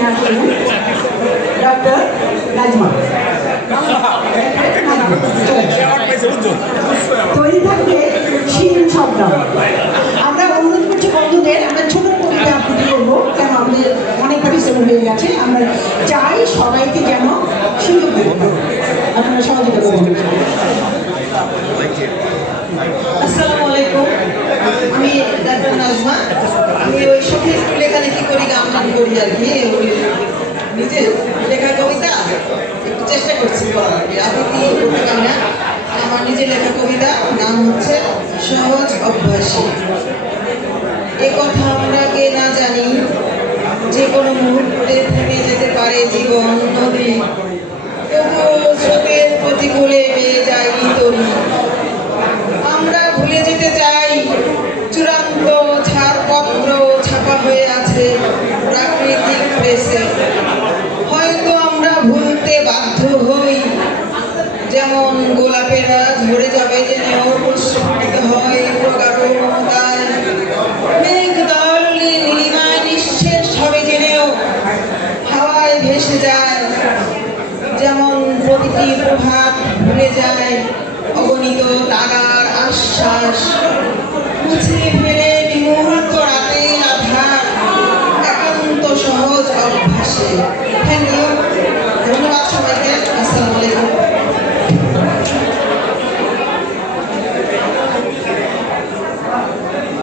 নিয়ে আসলেন ডক্টর নাজমা। তৈরি থাকবে শিরিন শব্দ। আমরা অনুরোধ করছি বন্ধুদের, আমরা ছোট কবিতা আবৃত্তি করবো, কেন আমাদের অনেক পরিশ্রম হয়ে গেছে। আমরা চাই সবাইকে যেন সুযোগ দেব, আপনারা সহযোগিতা করবেন। আসসালামু আলাইকুম, আমি ডাক্তার নাজমা। আমি ওই সঙ্গে একটু লেখালেখি করি, গান টান করি আর কি। নিজের লেখা কবিতা একটু চেষ্টা করছি আবৃত্তি করতে পারি না। আমার নিজের লেখা কবিতা, নাম হচ্ছে সহজ অভ্যাসী। এ কথা আমরা কে না জানি, যে কোনো মুহূর্তে থেমে যেতে পারে জীবন নদী, তবুও স্রোতের প্রতিকূলে বেয়ে যায় তরি। আমরা ভুলে যেতে চাই চূড়ান্ত ছাড়পত্র ছাপা হয়ে আছে প্রাকৃতিক প্রেসে। হয়তো আমরা ভুলতে বাধ্য হই, যেমন গোলাপেরা ঝরে যাবে জেনেও প্রস্ফুটিত হয় প্রগাঢ়তায়, মেঘ দল নীলিমায় নিঃশেষ হবে জেনেও হাওয়ায় ভেসে যায়। যেমন প্রতিটি প্রভাত ভুলে যায় অগণিত তারার আশ্বাস, মুছে